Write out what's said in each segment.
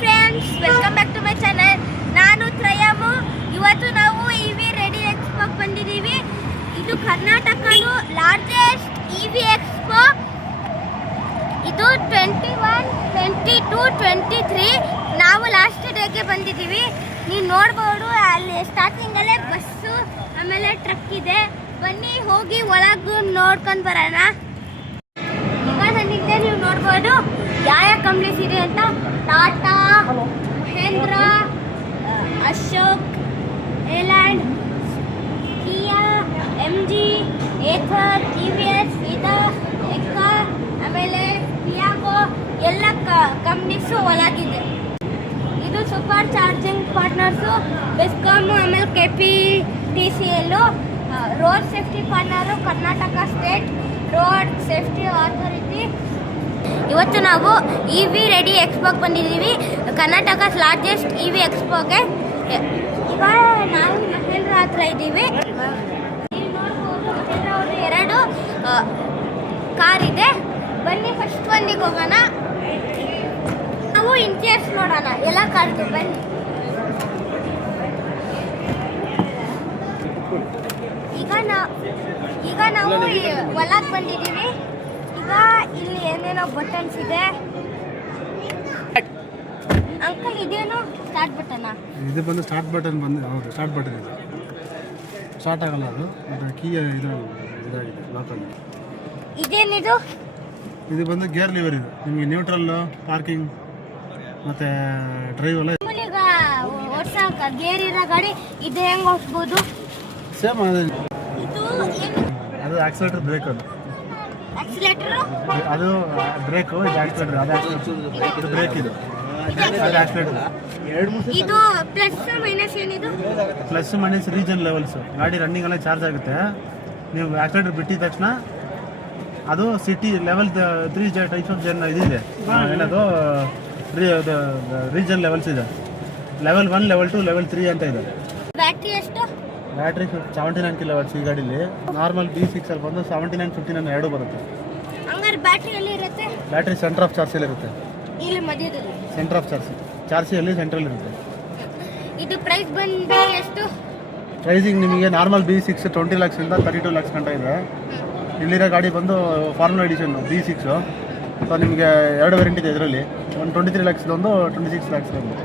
Friends, welcome back to my channel. ನಾನು ತ್ರಯಮು. ಇವತ್ತು ನಾವು EV ರೆಡಿ ಎಕ್ಸ್ಪೋಗೆ ಬಂದಿದ್ದೀವಿ. ಇದು ಕರ್ನಾಟಕದ ಲಾರ್ಜೆಸ್ಟ್ EV ಎಕ್ಸ್ಪೋ. ಇದು 21, 22, 23 ನಾವು ಲಾಸ್ಟ್ ಡೇಗೆ ಬಂದಿದ್ದೀವಿ. ನೀವು ನೋಡ್ಬೋದು, ಅಲ್ಲಿ ಸ್ಟಾರ್ಟಿಂಗಲ್ಲೇ ಬಸ್ಸು ಆಮೇಲೆ ಟ್ರಕ್ ಇದೆ. ಬನ್ನಿ ಹೋಗಿ ಒಳಗೆ ನೋಡ್ಕೊಂಡು ಬರೋಣ. ಈಗ ನೀವು ನೋಡ್ಬೋದು ಯಾವ ಕಂಪ್ನೀಸ್ ಇದೆ ಅಂತ. ಟಾಟಾ, ಮಹೇಂದ್ರ, ಅಶೋಕ್, ಏಲ್ಯಾಂಡ್, ಕಿಯಾ, MG, ಏಥರ್, TVS, ವಿದಾ, ಎಕ್ಕಾ, ಆಮೇಲೆ ಪಿಯಾಗೋ ಎಲ್ಲ ಕಂಪ್ನೀಸು ಒಳಗಿದೆ. ಇದು ಸೂಪರ್ ಚಾರ್ಜಿಂಗ್ ಪಾರ್ಟ್ನರ್ಸು ಬೆಸ್ಕಾಮ್, ಆಮೇಲೆ KPTCL. Road safety partner Karnataka state road safety authority. ಇವತ್ತು ನಾವು EV ರೆಡಿ ಎಕ್ಸ್ಪೋಗೆ ಬಂದಿದ್ದೀವಿ, ಕರ್ನಾಟಕ ಲಾರ್ಜೆಸ್ಟ್ EV ಎಕ್ಸ್ಪೋಗೆ. ಈಗ ನಾವು ಮಹೇಂದ್ರ ಹತ್ರ ಇದ್ದೀವಿ. ಮಹೇಂದ್ರ ಅವರು 2 ಕಾರ್ ಇದೆ. ಬನ್ನಿ ಫಸ್ಟ್ ಒಂದಿಗೆ ಹೋಗೋಣ. ನಾವು ಇಂಟೀರಿಯರ್ಸ್ ನೋಡೋಣ ಎಲ್ಲ ಕಾರ್ದು. ಬನ್ನಿ. ಈಗ ನಾವು ಒಳಗೆ ಬಂದಿದ್ದೀವಿ. ಈಗ ಇಲ್ಲಿ ಏನೇನೋ ಬಟನ್ಸ್ ಇದೆ. ಅಂಕಲ್ ಇದೇನು ಸ್ಟಾರ್ಟ್ ಬಟನಾ? ಇದು ಬಂದು ಸ್ಟಾರ್ಟ್ ಬಟನ್ ಬಂದು. ಹೌದು, ಸ್ಟಾರ್ಟ್ ಬಟನ್ ಇದೆ. ಸ್ಟಾರ್ಟ್ ಆಗಲ್ಲ ಅದು. ಕೀ ಇದು ಇದಾಗಿದೆ, ಲಾಕ್ ಆಗಿದೆ. ಇದೇನಿದು? ಇದು ಬಂದು ಗೇರ್ ಲಿವರ್. ಇದು ನಿಮಗೆ ನ್ಯೂಟ್ರಲ್, ಪಾರ್ಕಿಂಗ್ ಮತ್ತು ಡ್ರೈವ್ ಎಲ್ಲ. ಈಗ ಓಡ್ಸೋಕೆ ಗೇರ್ ಇರೋ ಗಾಡಿ ಇದು ಹೆಂಗೆ ಓಡಿಸ್ಬೋದು? ಸೇಮ್ ಅದೇ. ಇದು ಅದು ಆಕ್ಸಿಲೇಟರ್, ಬ್ರೇಕ್. ಅದು ಆಕ್ಸಿಲೇಟರ್, ಅದು ಬ್ರೇಕು, ಇದು ಆಕ್ಸಿಲೇಟರ್. ಅದು ಆಕ್ಸಿಲೇಟರ್, ಇದು ಬ್ರೇಕ್. ಇದು ಆಕ್ಸಿಲೇಟರ್. ಇದು ಪ್ಲಸ್ ಮೈನಸ್ ಏನಿದು? Plus minus region levels. ಗಾಡಿ ರನ್ನಿಂಗ್ ಎಲ್ಲ ಚಾರ್ಜ್ ಆಗುತ್ತೆ. ನೀವು ಆಕ್ಸಿಲೇಟರ್ ಬಿಟ್ಟಿದ ತಕ್ಷಣ ಅದು ಸಿಟಿ ಲೆವೆಲ್ 3 ಟೈಪ್ಸ್ ಆಫ್ ಇದಿದೆ. ಏನದು ರೀಜನ್ ಲೆವೆಲ್ಸ್ ಇದೆ. ಲೆವೆಲ್ 1, ಲೆವೆಲ್ 2, ಲೆವೆಲ್ 3 ಅಂತ ಇದೆ. ಬ್ಯಾಟ್ರಿ ಎಷ್ಟು? ಬ್ಯಾಟ್ರಿ 79 ಕಿಲೋವಾಟ್ಸ್. ಈ ಗಾಡೀಲಿ ನಾರ್ಮಲ್ B6 ಅಲ್ಲಿ ಬಂದು 79, 59 ಎರಡು ಬರುತ್ತೆ. ಹಂಗಾರೆ ಬ್ಯಾಟ್ರಿ ಎಲ್ಲಿ ಇರುತ್ತೆ? ಬ್ಯಾಟ್ರಿ ಸೆಂಟರ್ ಆಫ್ ಚಾರ್ಜ್ ಇರುತ್ತೆ. ಇಲ್ಲಿ ಮಧ್ಯದಲ್ಲಿ ಸೆಂಟರ್ ಆಫ್ ಚಾರ್ಜಿಯಲ್ಲಿ ಸೆಂಟ್ರಲ್ ಇರುತ್ತೆ. ಇದು ಪ್ರೈಸ್ ಬಂದು ಎಷ್ಟು? ಪ್ರೈಸಿಂಗ್ ನಿಮಗೆ ನಾರ್ಮಲ್ B6 20 lakhs-ಇಂದ 32 lakhs ಗಂಟ ಇದೆ. ಇಲ್ಲಿರೋ ಗಾಡಿ ಬಂದು ಫಾರ್ಮುಲಾ ಎಡಿಷನ್ B6. ಸೊ ನಿಮಗೆ 2 ವೇರಿಯಂಟ್ ಇದೆ. ಇದರಲ್ಲಿ ಒಂದು 23 lakhs ಒಂದು, 26 lakhs ಒಂದು.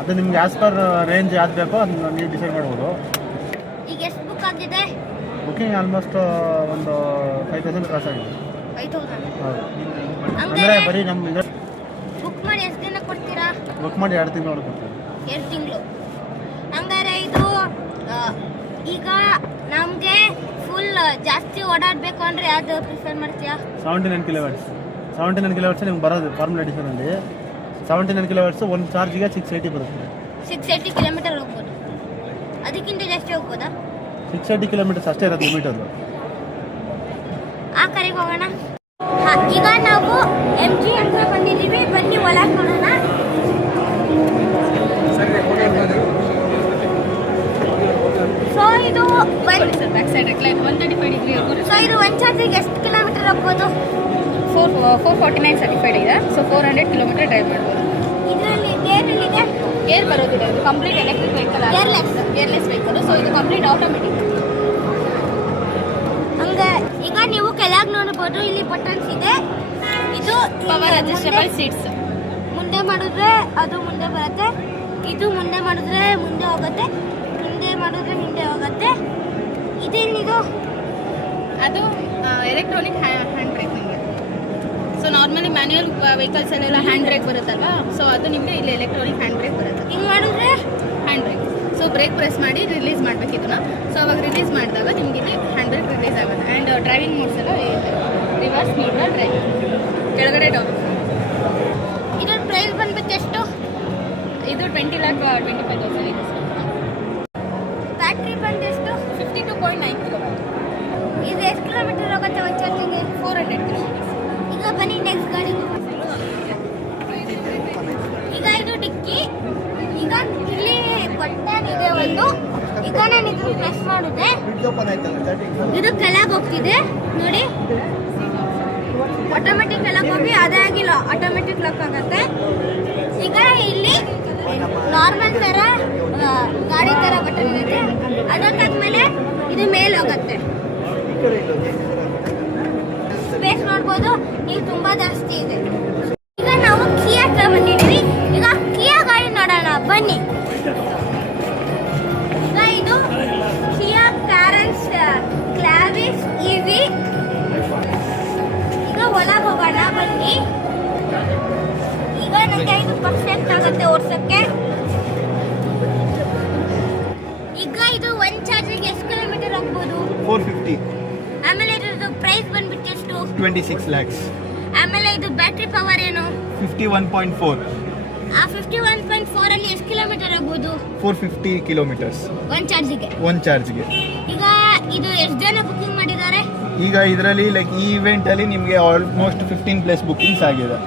ಅದು ನಿಮ್ಗೆ ಆಸ್ ಪರ್ ರೇಂಜ್ ಯಾವ್ದು ಬೇಕೋ ಅದನ್ನ ನೀವು ಡಿಸೈಡ್ ಮಾಡ್ಬೋದು. ಈಗ ಎಷ್ಟು ಬುಕ್ ಆಗಿದೆ? ಬುಕಿಂಗ್ ಆಲ್ಮೋಸ್ಟ್ ಒಂದು 5,000 ಕ್ರಾಸ್ ಆಗಿದೆ. 5,000? ಹೌದು. ಅಂದರೆ ಬರೀ ನಮ್ಮ ಇದು ಬುಕ್ ಮಾಡಿ ಎಷ್ಟು ದಿನ ಕೊಡ್ತೀರಾ? ಬುಕ್ ಮಾಡಿ 2 ತಿಂಗಳು ಕೊಡ್ತೀವಿ. 2 ತಿಂಗಳು. ಹಂಗಾರೆ ಇದು ಈಗ ನಮಗೆ ಫುಲ್ ಜಾಸ್ತಿ ಓಡಾಡಬೇಕು ಅಂದರೆ ಯಾವುದು ಪ್ರಿಫರ್ ಮಾಡ್ತೀಯಾ? 79 ಕಿಲೋವಾಟ್ಸ್. 79 ಕಿಲೋವಾಟ್ಸ್ ನಿಮ್ಗೆ ಬರೋದು ಫಾರ್ಮುಲಾ ಎಡಿಷನಲ್ಲಿ. 79 ಕಿಲೋವಾಟ್ಸ್ ಒಂದು ಚಾರ್ಜಿಗೆ 680 ಬರುತ್ತೆ. 680 ಕಿಲೋಮೀಟರ್ ಹೋಗ್ಬೋದು. ಅದಕ್ಕಿಂತ ಜಾಸ್ತಿ ಹೋಗ್ಬೋದಾ? 680 ಕಿಲೋಮೀಟರ್ಸ್ ಅಷ್ಟೇ ಇರೋದು ಲಿಮಿಟ್. ಅದು ಆ ಕಡೆಗೆ ಹೋಗೋಣ. ಈಗ ನಾವು MG ಅಂತ ಬಂದಿದ್ದೀವಿ. ಬನ್ನಿ ಒಳಗೆ ನೋಡೋಣ. ಸೊ ಇದು ಒಂದು ಚಾರ್ಜಿಗೆ ಎಷ್ಟು ಕಿಲೋಮೀಟರ್ ಹೋಗ್ಬೋದು? 449 ಸರ್ಟಿಫೈಡ್ ಇದೆ. ಸೊ 400 ಕಿಲೋಮೀಟರ್ ಡ್ರೈವ್ ಮಾಡ್ಬೋದು. ಇದರಲ್ಲಿ ಗೇರಲ್ಲಿದೆ? ಗೇರ್ ಬರೋದಿಲ್ಲ. ಇದು complete electric vehicle, gearless vehicle. So ಇದು ಕಂಪ್ಲೀಟ್ ಆಟೋಮೆಟಿಕ್. ಹಂಗೆ ಈಗ ನೀವು ಕೆಳಗೆ ನೋಡ್ಬೋದು, ಇಲ್ಲಿ ಬಟನ್ಸ್ ಇದೆ. ಇದು ಪವರ್ ಅಡ್ಜಸ್ಟಬಲ್ ಸೀಟ್ಸ್. ಮುಂದೆ ಮಾಡಿದ್ರೆ ಅದು ಮುಂದೆ ಬರುತ್ತೆ. ಇದು ಮುಂದೆ ಮಾಡಿದ್ರೆ ಮುಂದೆ ಹೋಗುತ್ತೆ, ಮುಂದೆ ಮಾಡಿದ್ರೆ ಹಿಂದೆ ಹೋಗುತ್ತೆ. ಇದೇನಿದು? ಅದು ಎಲೆಕ್ಟ್ರಾನಿಕ್ ಹ್ಯಾಂಡ್ ಬ್ರೇಕ್. ನಿಮಗೆ ಸೊ ನಾರ್ಮಲಿ ಮ್ಯಾನ್ಯುಯಲ್ ವೆಹಿಕಲ್ಸ್ ಅಲ್ಲೆಲ್ಲ ಹ್ಯಾಂಡ್ ಬ್ರೇಕ್ ಬರುತ್ತಲ್ವಾ, ಸೊ ಅದು ನಿಮಗೆ ಇಲ್ಲಿ ಎಲೆಕ್ಟ್ರಾನಿಕ್ ಹ್ಯಾಂಡ್ ಬ್ರೇಕ್ ಬರುತ್ತೆ. ಹಿಂಗೆ ಮಾಡಿದ್ರೆ hand brake. So brake press ಮಾಡಿ ರಿಲೀಸ್ ಮಾಡಬೇಕು ಇದನ್ನ. ಸೊ ಅವಾಗ ರಿಲೀಸ್ ಮಾಡಿದಾಗ ನಿಮಗೆ ಇಲ್ಲಿ ಹ್ಯಾಂಡ್ ಬ್ರೇಕ್ ರಿಲೀಸ್ ಆಗುತ್ತೆ. ಆ್ಯಂಡ್ ಡ್ರೈವಿಂಗ್ ಮೋಡ್ಸ್ ಎಲ್ಲ ರಿವರ್ಸ್, ನ್ಯೂಟ್ರಲ್, ಡ್ರೈವ್, ಕೆಳಗಡೆ ಡೌನ್. ಇದ್ರ ಪ್ರೈಸ್ ಬಂದ್ಬಿಟ್ಟು ಎಷ್ಟು? ಇದು 20,25,000 ಇದೆ. ಬ್ಯಾಟ್ರಿ ಬಂದು ಎಷ್ಟು? 52.9 ಕಿಲೋಮೀಟರ್. ಇದು ಎಷ್ಟು ಕಿಲೋಮೀಟರ್ ಹೋಗುತ್ತೆ ಒಂದು ಚಾರ್ಜಿಗೆ? 400 ಕಿಲೋಮೀಟರ್ಸ್. ಈಗ ಬನ್ನಿ ನೆಕ್ಸ್ಟ್ ಗಾಡಿಗೆ. ಈಗ ಇದು ಡಿಕ್ಕಿ. ಈಗ ಇಲ್ಲಿ ಬಟನ್ ಇದೆ ಒಂದು. ಈಗ ನಾನು ಇದನ್ನು ಪ್ರೆಸ್ ಮಾಡಿದ್ರೆ ಇದು ಕೆಳಗೆ ಹೋಗ್ತಿದೆ ನೋಡಿ. ಆಟೋಮೆಟಿಕ್ ಲಾಕ್ ಹೋಗಿ ಅದೇ ಆಗಿಲ್ಲ, ಆಟೋಮೆಟಿಕ್ ಲಾಕ್ ಆಗುತ್ತೆ. ಜಾಸ್ತಿ ಇದೆ. ಈಗ ನಾವು ಕಿಯಾ ಹತ್ರ ಬಂದಿದ್ದೀವಿ. ಈಗ ಕಿಯಾ ಗಾಡಿ ನೋಡೋಣ ಬನ್ನಿ. ಈಗ ಇದು ಕಿಯಾ ಕ್ಯಾರೆನ್ಸ್ ಕ್ಲಾವಿಸ್ ಇವಿ. ಈಗ ಒಳಗೆ ಹೋಗೋಣ ಬನ್ನಿ. ಈಗ ನನಗೆ ಇದು ಪರ್ಫೆಕ್ಟ್ ಆಗುತ್ತೆ ಓಡಿಸೋಕ್ಕೆ. ಈಗ ಇದು ಒಂದು ಚಾರ್ಜಿಗೆ ಎಷ್ಟು ಕಿಲೋಮೀಟರ್ ಹೋಗ್ಬೋದು? 450. ಆಮೇಲೆ ಇದ್ರದ್ದು ಪ್ರೈಸ್ ಬಂದ್ಬಿಟ್ಟು ಎಷ್ಟು? 26 lakhs. ಆಮೇಲೆ ಇದು ಬ್ಯಾಟ್ರಿ ಪವರ್ ಏನು? 51.4. ಆ 51.4 ಅಲ್ಲಿ ಎಷ್ಟು ಕಿಲೋಮೀಟರ್ ಆಗ್ಬೋದು? 450 kilometers. ಒಂದು ಚಾರ್ಜಿಗೆ. ಒಂದು ಚಾರ್ಜ್ಗೆ. ಈಗ ಇದು ಎಷ್ಟು ಜನ ಬುಕಿಂಗ್ ಮಾಡಿದ್ದಾರೆ? ಈಗ ಇದರಲ್ಲಿ ಲೈಕ್ ಈ ಇವೆಂಟಲ್ಲಿ ನಿಮಗೆ ಆಲ್ಮೋಸ್ಟ್ 15+ ಬುಕ್ಕಿಂಗ್ಸ್ ಆಗಿದೆ.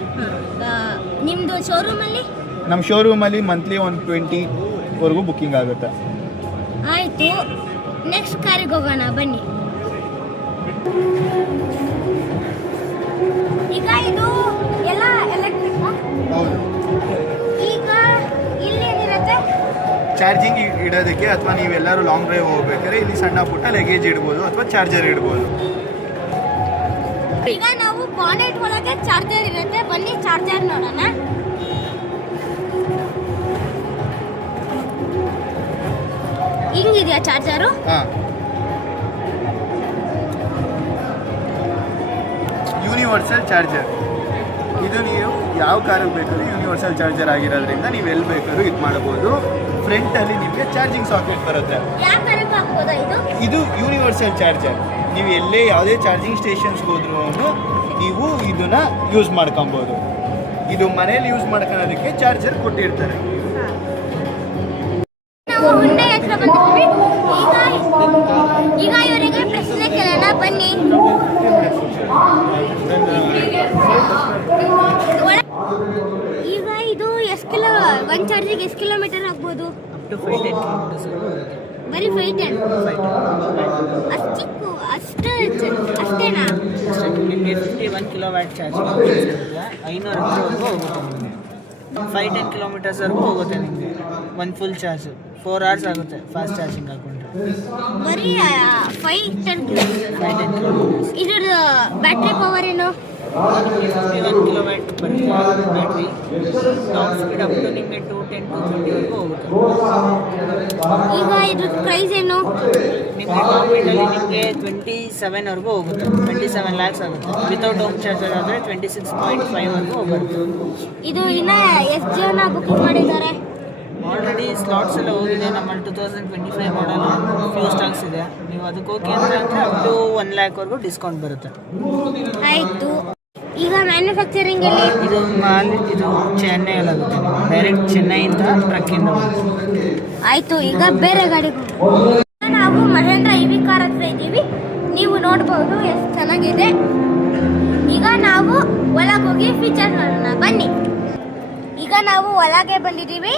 ನಿಮ್ಮದು ಶೋರೂಮಲ್ಲಿ? ನಮ್ಮ ಶೋರೂಮಲ್ಲಿ ಮಂತ್ಲಿ ಒಂದು 20ವರೆಗೂ ಬುಕ್ಕಿಂಗ್ ಆಗುತ್ತೆ. ಆಯಿತು, ನೆಕ್ಸ್ಟ್ ಕಾರಿಗೆ ಹೋಗೋಣ ಬನ್ನಿ. ಈಗ ಇದು ಎಲ್ಲ ಎಲೆಕ್ಟ್ರಿಕ್. ಹೌದು. ಈಗ ಇಲ್ಲಿ ಏನಿರುತ್ತೆ? ಚಾರ್ಜಿಂಗ್ ಇಡೋದಕ್ಕೆ ಅಥವಾ ನೀವೆಲ್ಲರೂ ಲಾಂಗ್ ಡ್ರೈವ್ ಹೋಗ್ಬೇಕಾದ್ರೆ ಇಲ್ಲಿ ಸಣ್ಣ ಪುಟ್ಟ ಲಗೇಜ್ ಇಡ್ಬೋದು ಅಥವಾ ಚಾರ್ಜರ್ ಇಡ್ಬೋದು. ಈಗ ನಾವು ಬಾನೆಟ್ ಒಳಗೆ ಚಾರ್ಜರ್ ಇರುತ್ತೆ. ಬನ್ನಿ ಚಾರ್ಜರ್ ನೋಡೋಣ. ಹಿಂಗಿದೆಯಾ ಚಾರ್ಜರು? ಹಾಂ, ಯೂನಿವರ್ಸಲ್ ಚಾರ್ಜರ್. ಇದು ನೀವು ಯಾವ ಕಾರಿಗೆ ಬೇಕಾದ್ರೂ ಯೂನಿವರ್ಸಲ್ ಚಾರ್ಜರ್ ಆಗಿರೋದ್ರಿಂದ ನೀವು ಎಲ್ಲಿ ಬೇಕಾದ್ರೂ ಇದು ಮಾಡ್ಬೋದು. ಫ್ರಂಟಲ್ಲಿ ನಿಮಗೆ ಚಾರ್ಜಿಂಗ್ ಸಾಕೆಟ್ ಬರುತ್ತೆ. ಯಾವ ಕಾರಿಗೆ ಹಾಕ್ಬೋದಾ ಇದು? ಇದು ಯೂನಿವರ್ಸಲ್ ಚಾರ್ಜರ್. ನೀವು ಎಲ್ಲೇ ಯಾವುದೇ ಚಾರ್ಜಿಂಗ್ ಸ್ಟೇಷನ್ಸ್ಗೆ ಹೋದ್ರೂ ನೀವು ಇದನ್ನ ಯೂಸ್ ಮಾಡ್ಕೊಬೋದು. ಇದು ಮನೇಲಿ ಯೂಸ್ ಮಾಡ್ಕೊಳ್ಳೋದಕ್ಕೆ ಚಾರ್ಜರ್ ಕೊಟ್ಟಿರ್ತಾರೆ. ನಾವು ಹುಂಡೈ ಹತ್ರ ಬಂದಿದ್ದೀವಿ. ಈಗ ಇವರಿಗೆ ಪ್ರಶ್ನೆ ಕೇಳೋಣ ಬನ್ನಿ. ಈಗ ಇದು ಎಷ್ಟು ಒಂದು ಚಾರ್ಜಿಗೆ ಎಷ್ಟು ಕಿಲೋಮೀಟರ್ ಆಗ್ಬೋದು? ಬರೀ 5-10. ಅಷ್ಟೇನಾ? ನಿಮಗೆ 51 ಕಿಲೋವ್ಯಾಟ್ ಚಾರ್ಜಿಂಗ್ ಸಿಗುತ್ತೆ. 500 ಹತ್ರವರೆಗೂ ಹೋಗುತ್ತೆ ನಿಮಗೆ. 5-10 ಕಿಲೋಮೀಟರ್ಸ್ವರೆಗೂ ಹೋಗುತ್ತೆ ನಿಮಗೆ ಒಂದು ಫುಲ್ ಚಾರ್ಜ್. 4 hours ಆಗುತ್ತೆ ಫಾಸ್ಟ್ ಚಾರ್ಜಿಂಗ್ ಹಾಕೊಂಡ್ರೆ. ಬರೀ 5-10 ಕಿಲೋಮೀಟರ್ಸ್. ಇದ್ರದ್ದು ಬ್ಯಾಟ್ರಿ ಪವರ್ ಏನು? 51 ಕಿಲೋವ್ಯಾಟ್ ಬರುತ್ತೆ battery. Top speed up to ನಿಮಗೆ 210-220ವರೆಗೂ ಹೋಗುತ್ತೆ. ಈಗ ಇದ್ರ ಪ್ರೈಸ್ ಏನು? ನಿಮಗೆ ಟಾಪ್ ಎಂಡಲ್ಲಿ ನಿಮಗೆ 27ವರೆಗೂ ಹೋಗುತ್ತೆ. 27 lakhs ಆಗುತ್ತೆ. ವಿತೌಟ್ ಹೋಮ್ ಚಾರ್ಜರ್ ಆದರೆ 26.5ವರೆಗೂ ಹೋಗುತ್ತೆ. ಇದು ಇನ್ನ ಎಷ್ಟು ಜನ ಬುಕಿಂಗ್ ಮಾಡಿದ್ದಾರೆ? ಆಲ್ರೆಡಿ ಸ್ಲಾಟ್ಸ್ ಎಲ್ಲ ಹೋಗಿದೆ. ನಮ್ಮಲ್ಲಿ 2025 ಮಾಡಲ್ ಫ್ಯೂ ಸ್ಟಾಕ್ಸ್ ಇದೆ. ನೀವು ಅದಕ್ಕೆ ಓಕೆ ಅಂದರೆ ಅಪ್ ಟು 1 lakhವರೆಗೂ ಡಿಸ್ಕೌಂಟ್ ಬರುತ್ತೆ. ಆಯಿತು. ಈಗ ಮ್ಯಾನುಫ್ಯಾಕ್ಚರಿಂಗ್ ಅಲ್ಲಿ ಇದು ಇದು ಚೆನ್ನೈಯಲ್ಲಿ ಆಗುತ್ತೆ. ಡೈರೆಕ್ಟ್ ಚೆನ್ನೈಯಿಂದ ಟ್ರಕ್ಕಿಂದ ಬರುತ್ತೆ. ಆಯಿತು. ಈಗ ಬೇರೆ ಗಾಡಿ ನಾವು ಮಹೇಂದ್ರ ಇವಿ ಕಾರ್ ಹತ್ರ ಇದ್ದೀವಿ. ನೀವು ನೋಡ್ಬೋದು ಎಷ್ಟು ಚೆನ್ನಾಗಿದೆ. ಈಗ ನಾವು ಒಳಗೆ ಹೋಗಿ ಫೀಚರ್ಸ್ ನೋಡೋಣ ಬನ್ನಿ. ಈಗ ನಾವು ಒಳಗೆ ಬಂದಿದ್ದೀವಿ.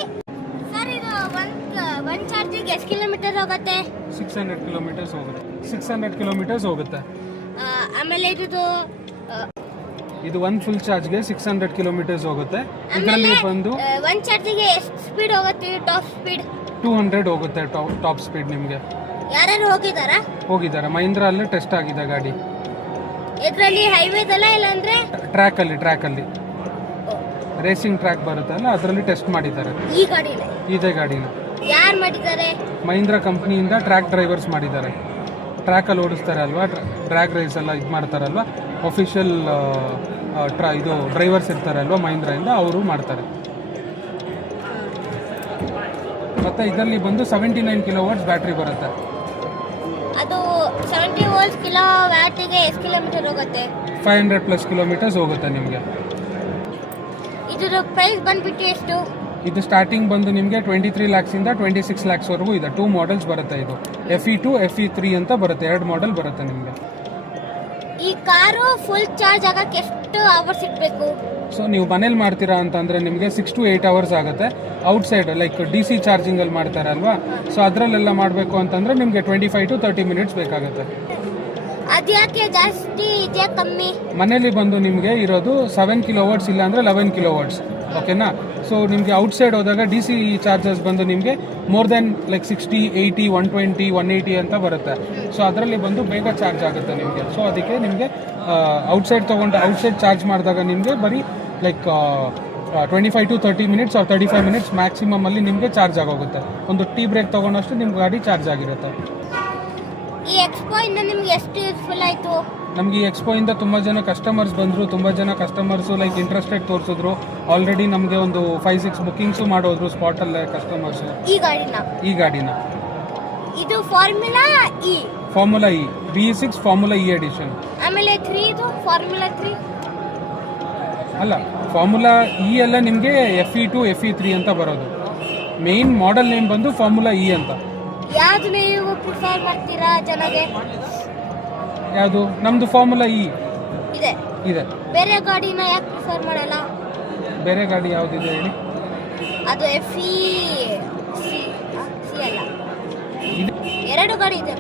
ಸರ್, ಇದು ಒಂದು ಚಾರ್ಜಿಗೆ ಎಷ್ಟು ಕಿಲೋಮೀಟರ್ ಹೋಗುತ್ತೆ? 600 ಕಿಲೋಮೀಟರ್ಸ್ ಹೋಗುತ್ತೆ. 600 ಕಿಲೋಮೀಟರ್ಸ್ ಹೋಗುತ್ತೆ. ಆಮೇಲೆ ಇದು ಒಂದು ಫುಲ್ ಚಾರ್ಜ್ಗೆ 600 ಕಿಲೋಮೀಟರ್ಸ್ ಹೋಗುತ್ತೆ. ಇದರಲ್ಲಿ ಬಂದು ಒಂದು ಚಾರ್ಜಿಗೆ ಎಷ್ಟು ಸ್ಪೀಡ್ ಹೋಗುತ್ತೆ? ಟಾಪ್ ಸ್ಪೀಡ್ 200 ಹೋಗುತ್ತೆ. ಟಾಪ್ ಸ್ಪೀಡ್ ನಿಮಗೆ ಯಾರು ಹೋಗಿದ್ದಾರೆ. ಮಹೀಂದ್ರ ಅಲ್ಲೇ ಟೆಸ್ಟ್ ಆಗಿದೆ ಗಾಡಿ. ಇದರಲ್ಲಿ ಹೈವೇದಲ್ಲ ಇಲ್ಲಾಂದ್ರೆ ಟ್ರ್ಯಾಕಲ್ಲಿ ರೇಸಿಂಗ್ ಟ್ರ್ಯಾಕ್ ಬರುತ್ತಲ್ಲ, ಅದರಲ್ಲಿ ಟೆಸ್ಟ್ ಮಾಡಿದ್ದಾರೆ ಈ ಗಾಡಿನ. ಇದೇ ಗಾಡಿನ ಯಾರು ಮಾಡಿದ್ದಾರೆ? ಮಹೀಂದ್ರ ಕಂಪ್ನಿಯಿಂದ ಟ್ರ್ಯಾಕ್ ಡ್ರೈವರ್ಸ್ ಮಾಡಿದ್ದಾರೆ. ಟ್ರ್ಯಾಕಲ್ಲಿ ಓಡಿಸ್ತಾರೆ ಅಲ್ವಾ, ಡ್ರ್ಯಾಗ್ ರೇಸ್ ಎಲ್ಲ ಇದು ಮಾಡ್ತಾರಲ್ವಾ, ಅಫಿಷಿಯಲ್ ಇದು ಡ್ರೈವರ್ಸ್ ಇರ್ತಾರೆ ಅಲ್ವಾ ಮಹೀಂದ್ರಿಂದ, ಅವರು ಮಾಡ್ತಾರೆ. ಮತ್ತು ಇದರಲ್ಲಿ ಬಂದು 79 ಕಿಲೋವಾಟ್ಸ್ ಬ್ಯಾಟ್ರಿ ಬರುತ್ತೆ. ಅದು 70 ವೋಲ್ಟ್ಸ್ ಕಿಲೋ ವ್ಯಾಟಿಗೆ ಎಷ್ಟು ಕಿಲೋಮೀಟರ್ ಹೋಗುತ್ತೆ? 500+ ಕಿಲೋಮೀಟರ್ಸ್ ಹೋಗುತ್ತೆ ನಿಮಗೆ. ಇದರ ಪ್ರೈಸ್ ಬಂದ್ಬಿಟ್ಟು ಎಷ್ಟು? ಇದು ಸ್ಟಾರ್ಟಿಂಗ್ ಬಂದು ನಿಮಗೆ 23 lakhs-ಇಂದ 26 lakhs-ವರೆಗೂ ಇದೆ. 2 ಮಾಡೆಲ್ಸ್ ಬರುತ್ತೆ. ಇದು FE2 FE3 ಅಂತ ಬರುತ್ತೆ. 2 ಮಾಡೆಲ್ ಬರುತ್ತೆ ನಿಮಗೆ. ಈ ಕಾರು ಫುಲ್ ಚಾರ್ಜ್ ಆಗಕ್ಕೆ ಎಷ್ಟು ಅವರ್ಸ್ ಇಡಬೇಕು? ಸೊ ನೀವು ಮನೇಲಿ ಮಾಡ್ತೀರಾ ಅಂತಂದರೆ ನಿಮಗೆ 6 to 8 hours ಆಗುತ್ತೆ. ಔಟ್ಸೈಡ್ ಲೈಕ್ DC ಚಾರ್ಜಿಂಗಲ್ಲಿ ಮಾಡ್ತಾರೆ ಅಲ್ವಾ, ಸೊ ಅದರಲ್ಲೆಲ್ಲ ಮಾಡಬೇಕು ಅಂತಂದರೆ ನಿಮಗೆ 25 to 30 minutes ಬೇಕಾಗುತ್ತೆ. ಅದ್ಯಾಕೆ ಜಾಸ್ತಿ ಇದೆಯಾ ಕಮ್ಮಿ? ಮನೇಲಿ ಬಂದು ನಿಮಗೆ ಇರೋದು 7 ಕಿಲೋವಾಟ್ಸ್ ಇಲ್ಲ ಅಂದರೆ 11 ಕಿಲೋವಾಟ್ಸ್. ಓಕೆನಾ? ಸೊ ನಿಮಗೆ ಔಟ್ಸೈಡ್ ಹೋದಾಗ ಡಿ ಸಿ ಚಾರ್ಜಸ್ ಬಂದು ನಿಮಗೆ ಮೋರ್ ದೆನ್ ಲೈಕ್ 60, 80, 120, 180 ಅಂತ ಬರುತ್ತೆ. ಸೊ ಅದರಲ್ಲಿ ಬಂದು ಬೇಗ ಚಾರ್ಜ್ ಆಗುತ್ತೆ ನಿಮಗೆ. ಸೊ ಅದಕ್ಕೆ ನಿಮಗೆ ಔಟ್ಸೈಡ್ ಚಾರ್ಜ್ ಮಾಡಿದಾಗ ನಿಮಗೆ ಬರೀ like 25 to 30 minutes or 35 minutes maximum ಅಲ್ಲಿ ನಿಮಗೆ ಚಾರ್ಜ್ ಆಗೋಗುತ್ತೆ. ಒಂದು ಟೀ ಬ್ರೇಕ್ ತೊಗೊಂಡಷ್ಟು ನಿಮ್ಮ ಗಾಡಿ ಚಾರ್ಜ್ ಆಗಿರುತ್ತೆ. ಈ ಎಕ್ಸ್ಪೋ ಇಂದ ನಿಮ್ಗೆ ಎಷ್ಟು ಯೂಸ್ಫುಲ್ ಆಯ್ತು? ನಮಗೆ ಈ ಎಕ್ಸ್ಪೋ ಇಂದ ತುಂಬ ಜನ ಕಸ್ಟಮರ್ಸ್ ಬಂದರು. ತುಂಬ ಜನ ಕಸ್ಟಮರ್ಸು ಲೈಕ್ ಇಂಟ್ರೆಸ್ಟೆಡ್ ತೋರಿಸಿದ್ರು. ಆಲ್ರೆಡಿ ನಮಗೆ ಒಂದು 5-6 ಬುಕ್ಕಿಂಗ್ಸು ಮಾಡೋದ್ರು ಸ್ಪಾಟಲ್ಲೇ ಕಸ್ಟಮರ್ಸು. ಈ ಗಾಡಿನ ಇದು formula E B6 formula E edition. ಆಮೇಲೆ 3 ಇದು ಫಾರ್ಮುಲಾ 3 ಅಲ್ಲ, ಫಾರ್ಮುಲಾ ಇ ಎಲ್ಲ ನಿಮಗೆ FE2 FE3 ಅಂತ ಬರೋದು. ಮೇನ್ ಮಾಡೆಲ್ ನೇಮ್ ಬಂದು ಫಾರ್ಮುಲಾ ಇ ಅಂತ. ಯಾವ್ದು ನೀವು ಪ್ರಿಫರ್ ಮಾಡ್ತೀರಾ ಜನಗೆ? ಯಾವುದು? ನಮ್ಮದು ಫಾರ್ಮುಲಾ ಇ ಇದೆ. ಬೇರೆ ಗಾಡಿನ ಯಾಕೆ ಪ್ರಿಫರ್ ಮಾಡಲ್ಲ? ಬೇರೆ ಗಾಡಿ ಯಾವುದಿದೆ ಹೇಳಿ? ಅದು FE ಅಲ್ಲ, ಎರಡು ಗಾಡಿ ಇದೆ.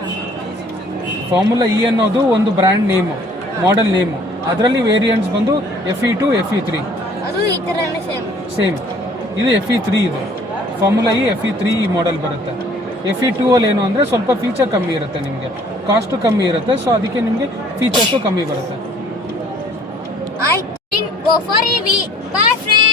ಫಾರ್ಮುಲಾ ಇ ಅನ್ನೋದು ಒಂದು ಬ್ರ್ಯಾಂಡ್ ನೇಮು, ಮಾಡೆಲ್ ನೇಮು. ಅದರಲ್ಲಿ ವೇರಿಯಂಟ್ಸ್ ಬಂದು FE2 FE3. ಅದು ಈ ಥರನೇ ಸೇಮ್. ಇದು FE3. ಇದು ಫಾರ್ಮುಲಾ ಇ FE3 ಈ ಮಾಡೆಲ್ ಬರುತ್ತೆ. FE2 ಅಲ್ಲಿ ಏನು ಅಂದರೆ ಸ್ವಲ್ಪ ಫೀಚರ್ ಕಮ್ಮಿ ಇರುತ್ತೆ, ನಿಮಗೆ ಕಾಸ್ಟು ಕಮ್ಮಿ ಇರುತ್ತೆ. ಸೊ ಅದಕ್ಕೆ ನಿಮಗೆ ಫೀಚರ್ಸು ಕಮ್ಮಿ ಬರುತ್ತೆ. I think go for EV. Bye friends.